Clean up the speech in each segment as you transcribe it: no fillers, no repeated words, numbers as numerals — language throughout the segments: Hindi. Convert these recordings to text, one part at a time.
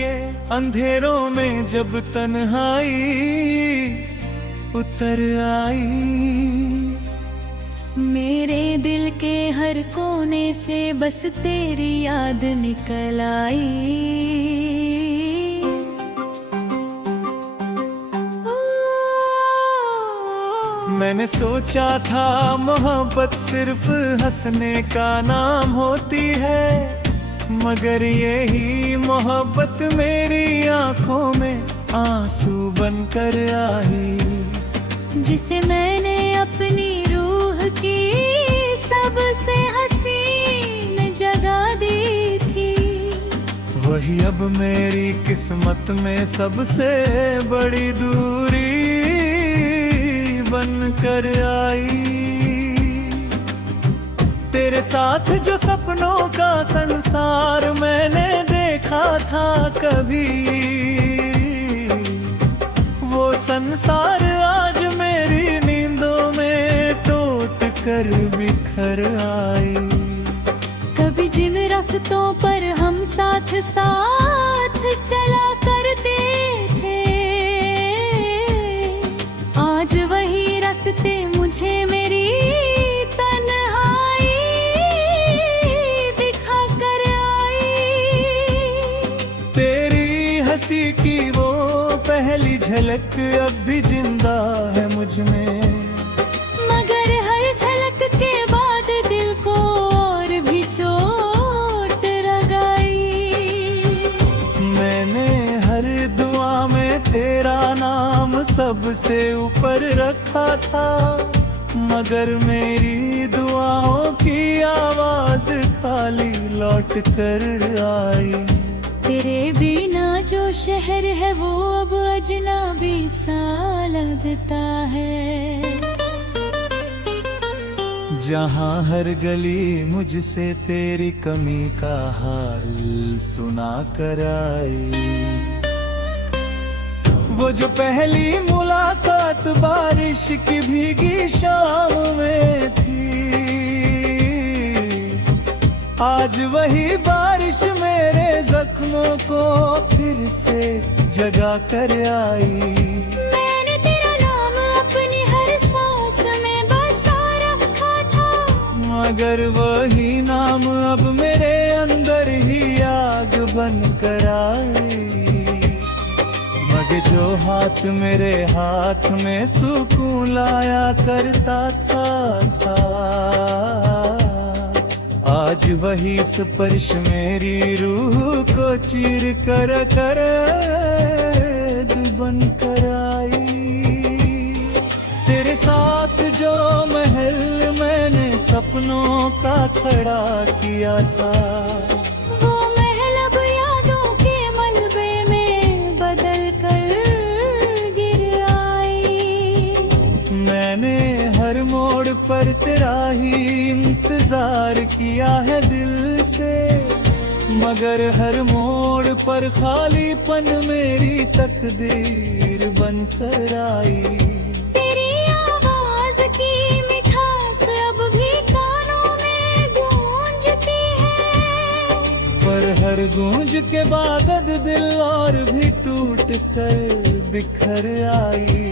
के अंधेरों में जब तन्हाई उतर आई, मेरे दिल के हर कोने से बस तेरी याद निकल आई। मैंने सोचा था मोहब्बत सिर्फ हंसने का नाम होती है, मगर यही मोहब्बत मेरी आंखों में आंसू बनकर आई। जिसे मैंने अपनी रूह की सबसे हसीन जगह दी थी, वही अब मेरी किस्मत में सबसे बड़ी दूरी बनकर आई। तेरे साथ जो सपनों का संसार मैंने देखा था कभी, वो संसार आज मेरी नींदों में टूट कर बिखर आई। कभी जिन रास्तों पर हम साथ साथ चला करते थे, आज वही रास्ते मुझे मेरी तन्हाई दिखा कर आई। तेरी हंसी की वो पहली झलक अब भी जिंदा है मुझ में, मगर हर झलक के बाद दिल को और भी चोट लगाई। मैंने हर दुआ में तेरा नाम सबसे ऊपर रखा था, मगर मेरी दुआओं की आवाज खाली लौट कर आई। तेरे बिना जो शहर है वो अब अजनबी सा लगता है, जहाँ हर गली मुझसे तेरी कमी का हाल सुना कर आई। वो जो पहली मुलाकात बारिश की भीगी शाम में थी, आज वही बारिश मेरे जख्मों को फिर से जगा कर आई। मैंने तेरा नाम अपनी हर सांस में बसा रखा था, मगर वही नाम अब मेरे अंदर ही आग बन कर आई। मगर जो हाथ मेरे हाथ में सुकून लाया करता था, आज वही स्पर्श मेरी रूह को चीर कर कैद बन कर आई। तेरे साथ जो महल मैंने सपनों का खड़ा किया था, वो महल अब यादों के मलबे में बदल कर गिर आई। मैंने हर मोड़ पर तेरा ही इंतजार किया है दिल से, मगर हर मोड़ पर खालीपन मेरी तकदीर बनकर आई। तेरी आवाज की मिठास अब भी कानों में गूंजती है, पर हर गूंज के बाद दिल और भी टूट कर बिखर आई।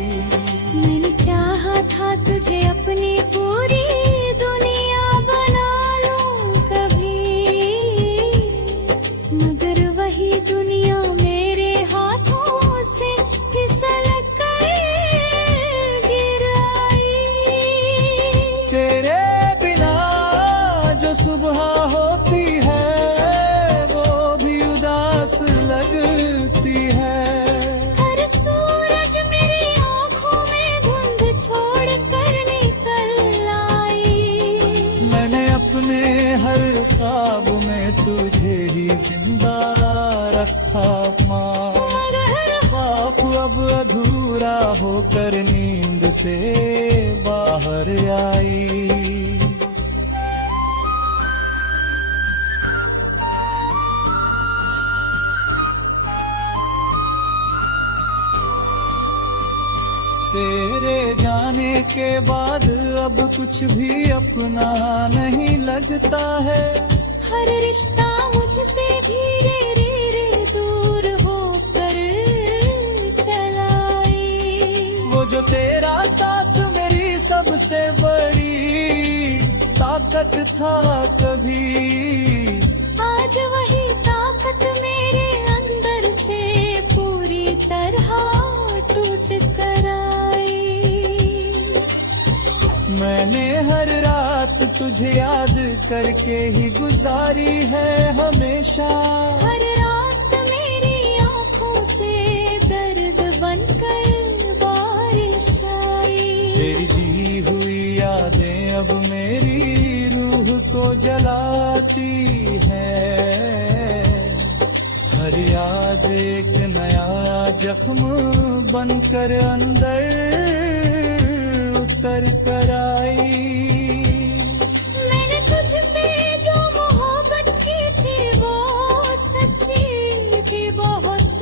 मैंने चाहा था तुझे अपनी पूरी दुनिया बना लूं कभी, मगर वही दुनिया मेरे हाथों से फिसल कर गिर आई। तेरे बिना जो सुबह होती है वो भी उदास लगती है, हर सूरज मेरी आंखों में धुंध छोड़ कर निकल आई। मैंने अपने हर ख्वाब में तुझे ही जिंदा रखा माँ, मगर ख्वाब अब अधूरा होकर नींद से बाहर आई। तेरे जाने के बाद अब कुछ भी अपना नहीं लगता है, हर रिश्ता मुझसे धीरे धीरे दूर ताकत था कभी, आज वही ताकत मेरे अंदर से पूरी तरह टूट कर आई। मैंने हर रात तुझे याद करके ही गुजारी है हमेशा। हर रात मेरी आँखों से दर्द बनकर बारिश आई। तेरी दी हुई यादें अब मेरी रूह को जलाती है। हर याद एक नया जख्म बनकर अंदर उतर कर आई। मैंने तुझसे जो मोहब्बत की थी वो सच्ची थी बहुत,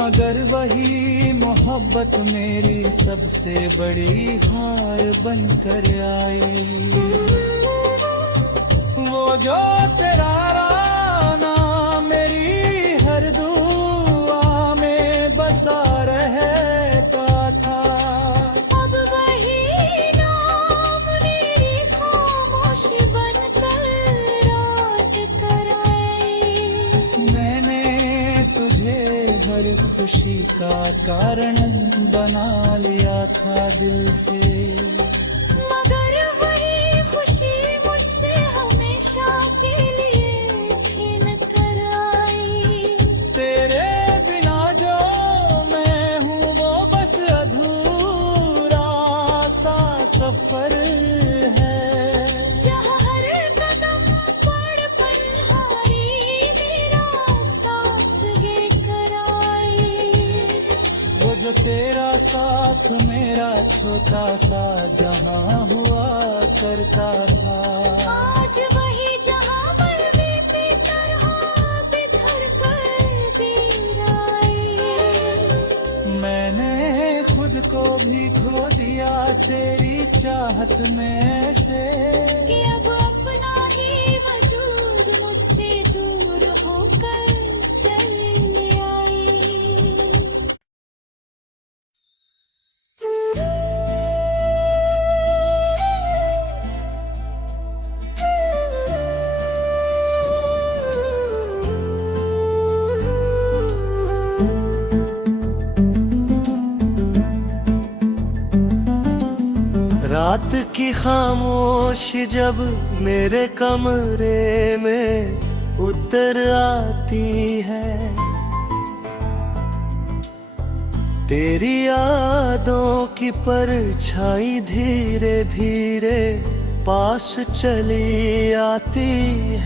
मगर वही मोहब्बत मेरी सबसे बड़ी हार बनकर आई। वो जो तेरा राना मेरी हर दुआ में बसा रहता था, अब वही नाम मेरी खामोशी बनकर रात कर आई। मैंने तुझे हर खुशी का कारण बना लिया था दिल से, मगर वही खुशी मुझसे हमेशा के लिए छीन कर आई। तेरे बिना जो मैं हूँ वो बस अधूरा सा सफर है। जहाँ हर कदम पर पनहारी मेरा साथ देकर आई। वो जो तेरा साथ मेरा छोटा सा जहां हुआ करता था, आज वही जहाँ पर भी तरह बिखर कर गिर आई। मैंने खुद को भी खो दिया तेरी चाहत में से। कि अब अपना ही वजूद मुझसे दूर होकर चले आई। रात की खामोशी जब मेरे कमरे में उतर आती है, तेरी यादों की परछाई धीरे धीरे पास चली आती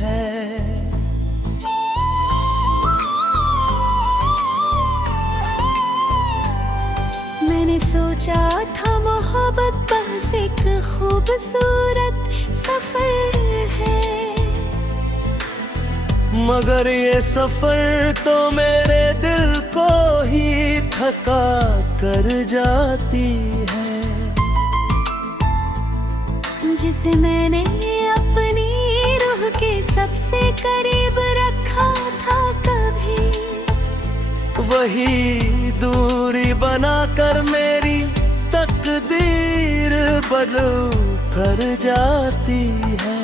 है। मैंने सोचा था मोहब्बत बस एक खूबसूरत सफर है, मगर ये सफर तो मेरे दिल को ही थका कर जाती है। जिसे मैंने अपनी रूह के सबसे करीब रखा था कभी, वही दूरी बनाकर मेरी तकदीर बदल कर जाती है।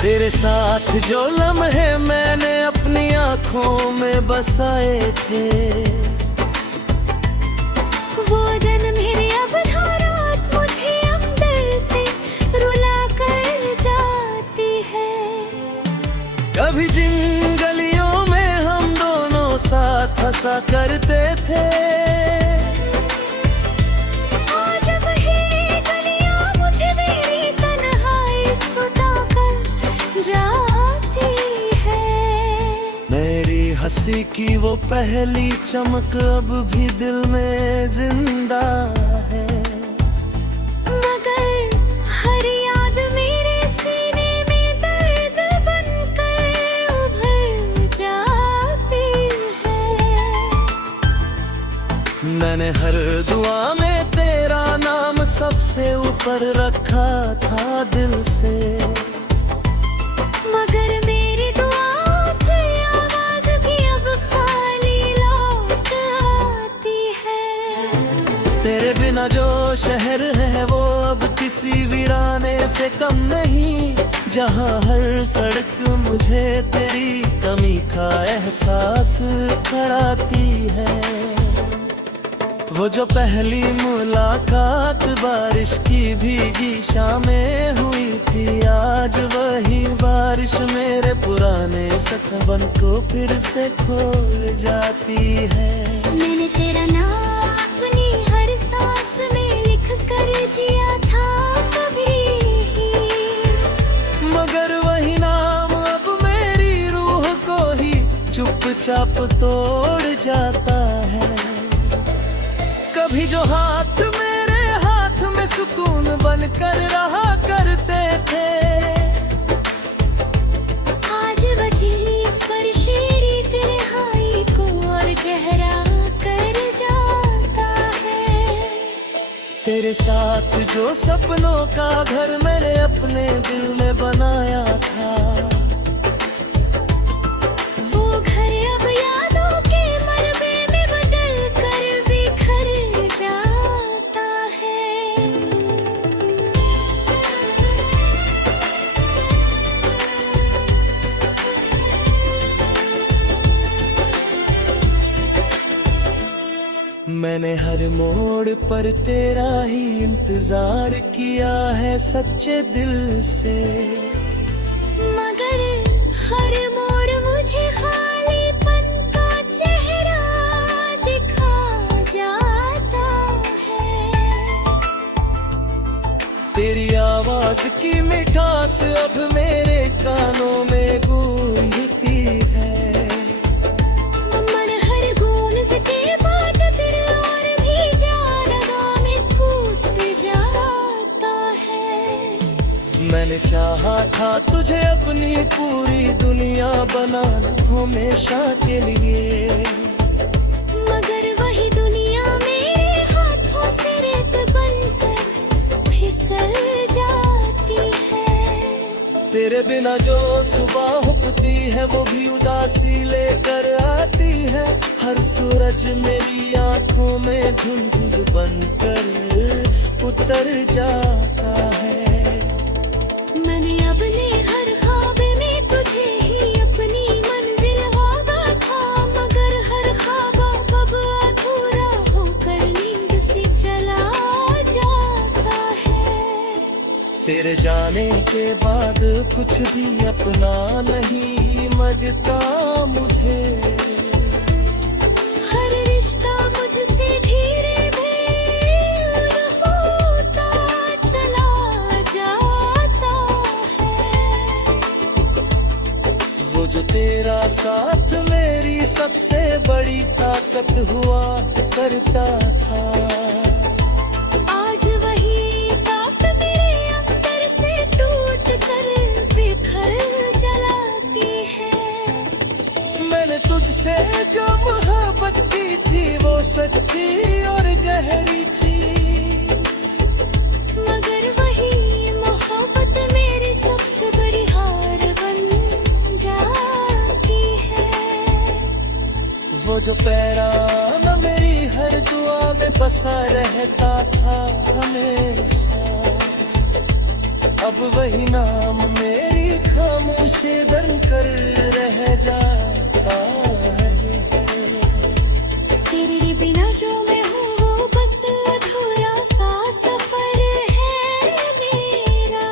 तेरे साथ जो लम्हे मैंने अपनी आँखों में बसाए थे, वो दिन मेरे अब हर रात मुझे अंदर से रुला कर जाती है। कभी जिन गलियों में हम दोनों साथ हंसा करते थे, आज वही गलियां मुझे मेरी तन्हाई सुता कर जाती है। मेरी हंसी की वो पहली चमक अब भी दिल में जिंदा है, मगर हर याद मेरे सीने में दर्द बनकर उभर जाती है। मैंने हर दुआ में तेरा नाम सबसे ऊपर रखा था दिल से, मगर मेरी दुआ की आवाज भी अब खाली लौट आती है। तेरे बिना जो शहर है वो अब किसी वीराने से कम नहीं, जहाँ हर सड़क मुझे तेरी कमी का एहसास कराती है। वो जो पहली मुलाकात बारिश की भीगी शामें हुई थी, आज वही बारिश मेरे पुराने सतबन को फिर से खोल जाती है। मैंने तेरा नाम अपनी हर सांस में लिख कर जिया था कभी, मगर वही नाम अब मेरी रूह को ही चुपचाप तोड़ जाता है। कभी जो हाथ मेरे हाथ में सुकून बनकर रहा करते थे, आज वही स्पर्शी तन्हाई को और गहरा कर जाता है। तेरे साथ जो सपनों का घर मैंने अपने दिल में बनाया था, वो घर अब यादों के मलबे में बदल कर बिखर जाता है। मैंने हर मोड़ पर तेरा ही इंतजार किया है सच्चे दिल से, मगर हर मोड़ मुझे खालीपन का चेहरा दिखा जाता है। तेरी आवाज की मिठास अब मेरे कानों में गूंजती है। मन हर गूंज के बाद फिर और भी जानगा में कूद जाता है। मैंने चाहा था तुझे अपनी पूरी दुनिया बनाना हमेशा के लिए, मगर वही दुनिया मेरे हाथों से रेत बनकर फिसल जाती है। तेरे बिना जो सुबह उगती है वो भी उदासी लेकर आती है। हर सूरज मेरी आंखों में धुंध बनकर उतर जाता है। मैंने अपने हर ख्वाब में तुझे ही अपनी मंजिल भागा था, मगर हर ख्वाब अब अधूरा होकर नींद से चला जाता है। तेरे जाने के बाद कुछ भी अपना नहीं लगता मुझे, हर रिश्ता मुझसे धीरे दूर होता चला जाता है। वो जो तेरा साथ मेरी सबसे बड़ी ताकत हुआ करता था, आज वही ताकत मेरे अंदर से टूट कर बिखर जलाती है। मैंने तुझसे जो मोहब्बत की थी वो सच्ची और गहरी थी, मगर वही मोहब्बत मेरी सबसे बड़ी हार बन जाती है। वो जो पैराना मेरी हर दुआ में बसा रहता था हमेशा, अब वही नाम मेरी खामोशी बनकर रह जाता है। तेरे बिना जो मैं हूँ वो बस अधूरा सा सफर है मेरा,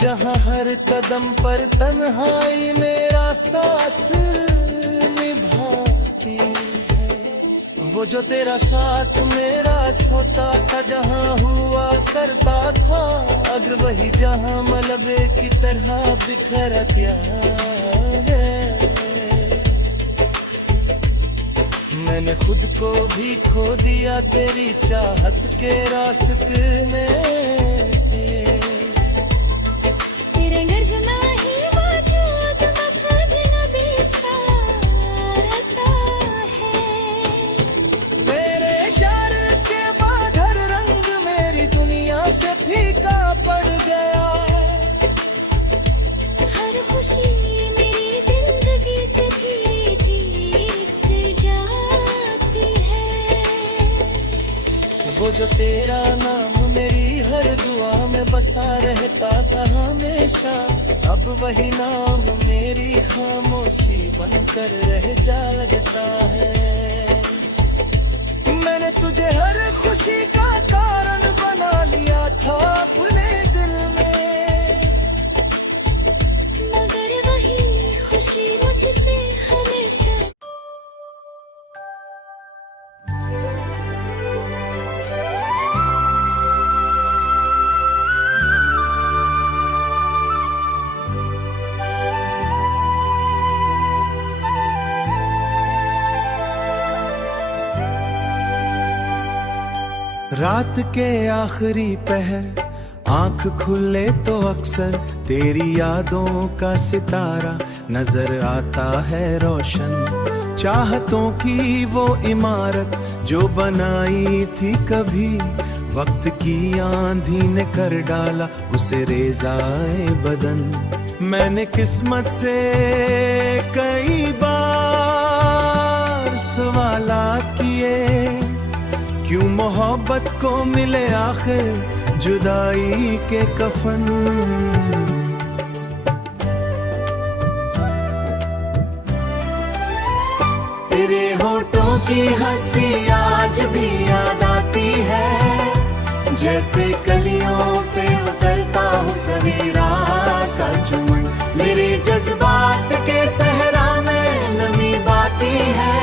जहाँ हर कदम पर तन्हाई मेरा साथ निभाती है। वो जो तेरा साथ मेरा छोटा सा जहाँ हुआ करता था, अगर वही जहाँ मलबे की तरह बिखर गया है। मैंने खुद को भी खो दिया तेरी चाहत के रास्ते में, तेरे गर्ज में ही वजूद बस अजनबी सा रहता है। मेरे प्यार के बाद हर रंग मेरी दुनिया से फीका पड़ गया, हर खुशी मेरी जिंदगी से धीरे धीरे जाती है। वो जो तेरा नाम मेरी बसा रहता था हमेशा, अब वही नाम मेरी खामोशी बनकर रह जा लगता है। मैंने तुझे हर खुशी का कारण बना लिया था अपने दिल में, मगर वही खुशी मुझसे हमेशा। रात के आखिरी पहर आंख खुले तो अक्सर तेरी यादों का सितारा नजर आता है रोशन। चाहतों की वो इमारत जो बनाई थी कभी, वक्त की आंधी ने कर डाला उसे रेज़ाए बदन। मैंने किस्मत से कई बार सवालात किए, क्यों मोहब्बत को मिले आखिर जुदाई के कफन। तेरे होठों की हंसी आज भी याद आती है, जैसे कलियों पे उतरता हूँ सवेरा का चमन। मेरे जज्बात के सहरा में नमी बाती है,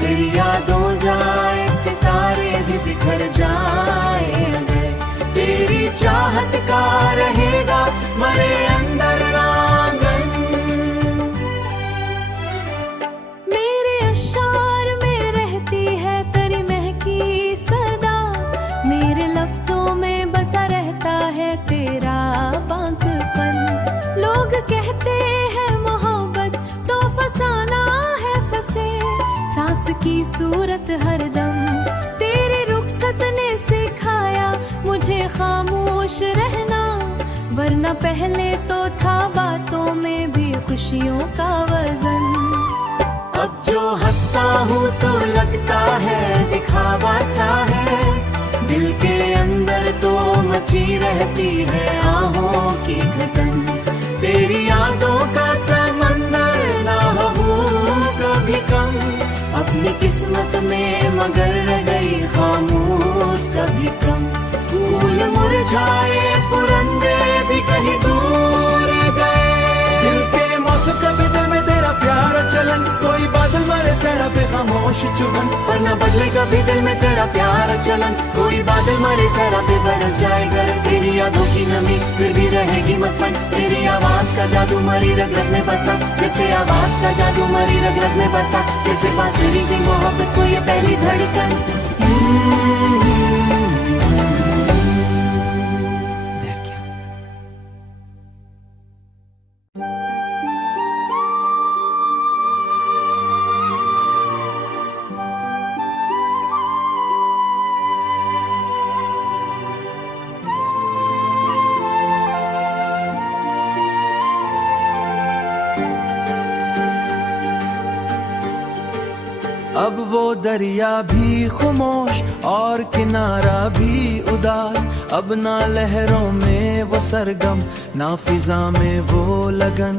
तेरी यादों जाए सितारे भी बिखर जाए अगर, तेरी चाहत का रहेगा मरे अंदर आंगन। मेरे अशार में रहती है तेरी महकी सदा, मेरे लफ्जों में बसा रहता है तेरा बांकपन। लोग कहते हैं मोहब्बत तो फसाना है फंसे, सांस की सूरत हरदम तेरे रुखसत ने सिखाया मुझे खामोश रहना, वरना पहले तो था बातों में भी खुशियों का वजन। अब जो हंसता हूँ तो लगता है दिखावा सा है, दिल के अंदर तो मची रहती है आहों की घटन। तेरी यादों का समंदर ना हो कभी कम, अपनी किस्मत में मगर रह गई खामोश कभी कम। फूल मुरझाए पुरंदे भी कहीं दूर गए, दिल के मौसम कभी दिल में तेरा प्यार चलन। कोई बादल मारे सहरा पे खामोश चुभन, वरना बदले कभी दिल में तेरा प्यार चलन। कोई बादल मारे सहरा पे बरस जाए घर, तेरी यादों की नमी फिर भी रहेगी मतवन। तेरी आवाज का जादू मरी रग रग में बसा, जैसे आवाज का जादू मरी रग रग में बसा, जैसे बांसुरी सी मोहब्बत को ये पहली धड़कन। अब वो दरिया भी खामोश और किनारा भी उदास, अब ना लहरों में वो सरगम ना फिजा में वो लगन।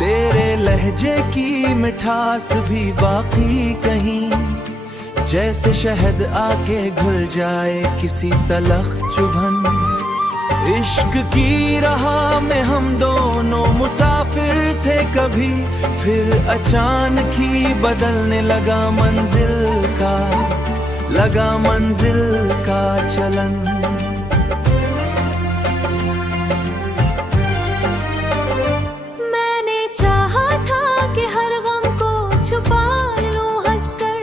तेरे लहजे की मिठास भी बाकी कहीं, जैसे शहद आके घुल जाए किसी तलख चुभन। इश्क की राह में हम दोनों मुसाफिर थे कभी, फिर अचानक ही बदलने लगा मंजिल का चलन। मैंने चाहा था कि हर गम को छुपा लूं हंसकर,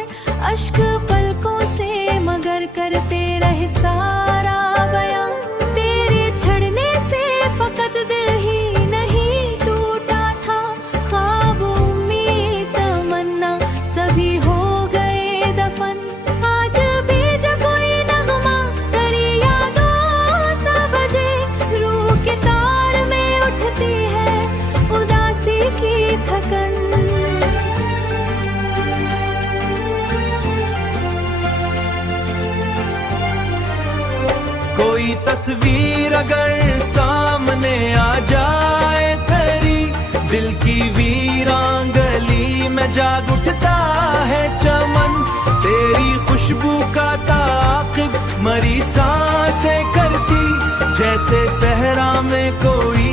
अश्क पलकों से मगर करते रहे सारा बयां। तेरे छड़ने से फकत दिल ही नहीं टूटा था, ख्वाब उम्मीद तमन्ना सभी हो गए दफन। आज भी जब कोई नगमा तेरी याद तस्वीर अगर सामने आ जाए तेरी, दिल की वीरान गली में जाग उठता है चमन। तेरी खुशबू का ताक़िब मरी सांसें करती, जैसे सहरा में कोई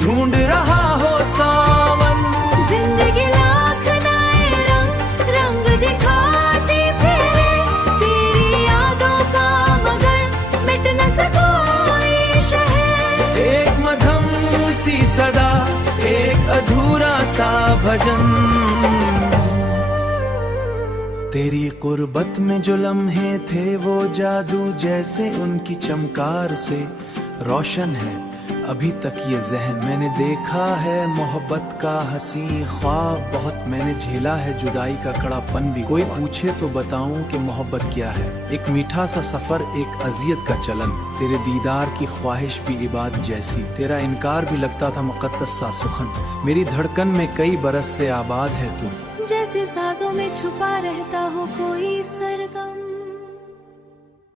ढूंढ रहा हो सावन। जिंदगी लाख नए रंग रंग दिखाती फिरे, तेरी यादों का मगर मिट न सकोई शहर। एक मधम सी सदा, एक अधूरा सा भजन। तेरी कुर्बत में जो लम्हे थे वो जादू जैसे उनकी चमकार से रोशन है अभी तक ये जहन। मैंने देखा है मोहब्बत का हसी ख्वाब बहुत, मैंने झेला है जुदाई का कड़ापन भी। कोई पूछे तो बताऊं कि मोहब्बत क्या है, एक मीठा सा सफर, एक अजियत का चलन। तेरे दीदार की ख्वाहिश भी इबादत जैसी, तेरा इनकार भी लगता था मुकद्दस सा सुखन। मेरी धड़कन में कई बरस से आबाद है तू, जैसे साजों में छुपा रहता हो कोई सरगम।